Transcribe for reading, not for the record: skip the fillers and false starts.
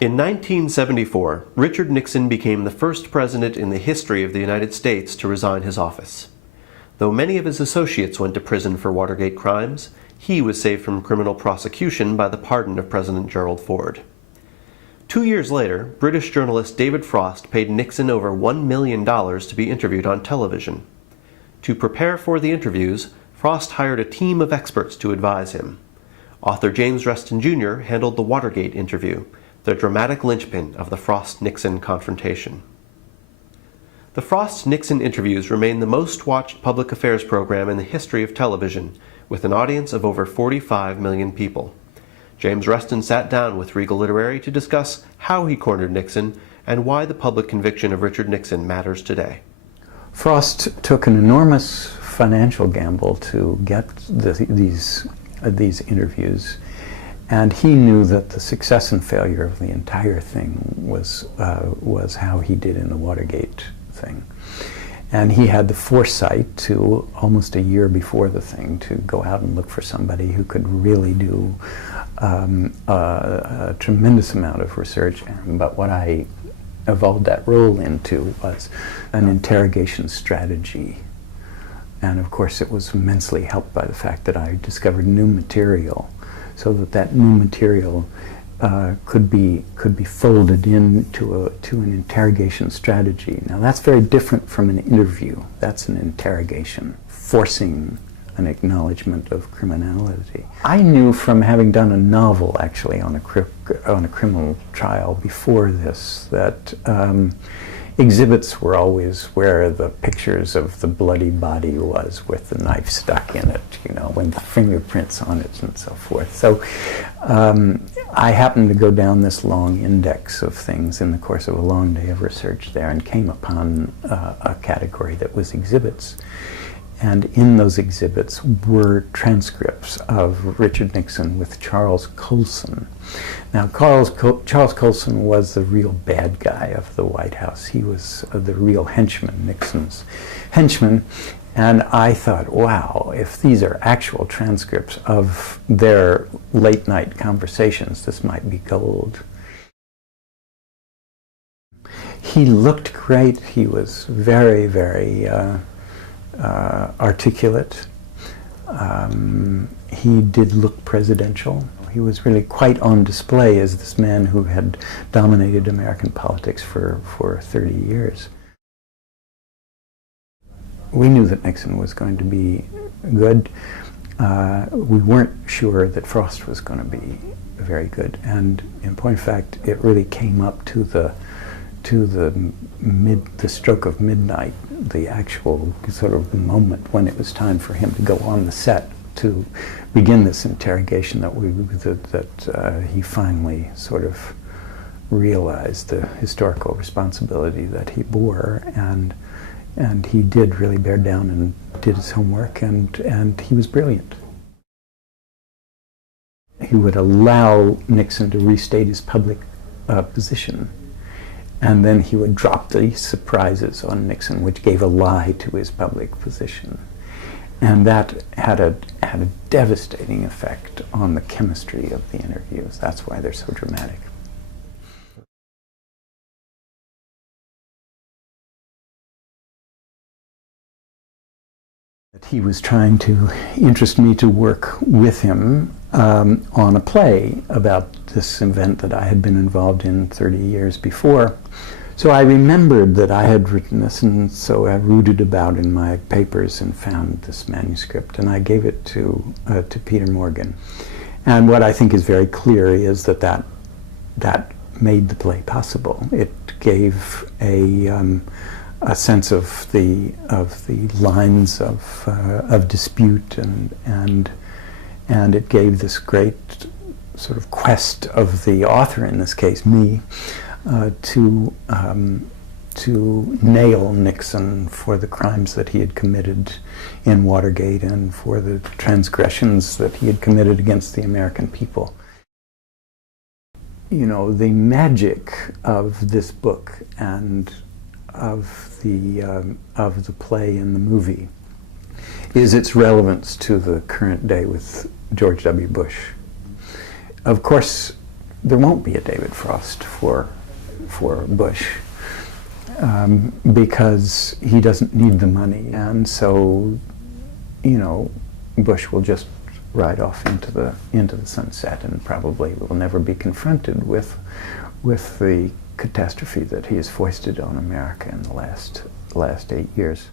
In 1974, Richard Nixon became the first president in the history of the United States to resign his office. Though many of his associates went to prison for Watergate crimes, he was saved from criminal prosecution by the pardon of President Gerald Ford. 2 years later, British journalist David Frost paid Nixon over $1 million to be interviewed on television. To prepare for the interviews, Frost hired a team of experts to advise him. Author James Reston Jr. handled the Watergate interview, the dramatic linchpin of the Frost-Nixon confrontation. The Frost-Nixon interviews remain the most-watched public affairs program in the history of television, with an audience of over 45 million people. James Reston sat down with Regal Literary to discuss how he cornered Nixon and why the public conviction of Richard Nixon matters today. Frost took an enormous financial gamble to get these interviews, and he knew that the success and failure of the entire thing was how he did in the Watergate thing. And he had the foresight to, almost a year before the thing, to go out and look for somebody who could really do a tremendous amount of research. But what I evolved that role into was an interrogation strategy. And of course it was immensely helped by the fact that I discovered new material, so that new material could be folded into an interrogation strategy. Now that's very different from an interview. That's an interrogation, forcing an acknowledgement of criminality. I knew from having done a novel actually on a criminal trial before this that exhibits were always where the pictures of the bloody body was with the knife stuck in it, you know, with the fingerprints on it and so forth. So I happened to go down this long index of things in the course of a long day of research there and came upon a category that was exhibits. And in those exhibits were transcripts of Richard Nixon with Charles Colson. Now, Charles Colson was the real bad guy of the White House. He was the real henchman, Nixon's henchman. And I thought, wow, if these are actual transcripts of their late-night conversations, this might be gold. He looked great. He was very, very articulate. He did look presidential. He was really quite on display as this man who had dominated American politics for 30 years. We knew that Nixon was going to be good. We weren't sure that Frost was going to be very good. And in point of fact, it really came up to the stroke of midnight, the actual sort of moment when it was time for him to go on the set to begin this interrogation, that he finally sort of realized the historical responsibility that he bore, and he did really bear down and did his homework, and he was brilliant. He would allow Nixon to restate his public position, and then he would drop these surprises on Nixon, which gave a lie to his public position. And that had a devastating effect on the chemistry of the interviews. That's why they're so dramatic. He was trying to interest me to work with him on a play about this event that I had been involved in 30 years before. So I remembered that I had written this, and so I rooted about in my papers and found this manuscript, and I gave it to Peter Morgan. And what I think is very clear is that made the play possible. It gave a sense of the lines of dispute, and it gave this great sort of quest of the author, in this case me, to nail Nixon for the crimes that he had committed in Watergate and for the transgressions that he had committed against the American people. You know, the magic of this book and of the play and the movie is its relevance to the current day with George W. Bush. Of course, there won't be a David Frost for Bush, because he doesn't need the money, and so, you know, Bush will just ride off into the sunset and probably will never be confronted with the catastrophe that he has foisted on America in the last 8 years.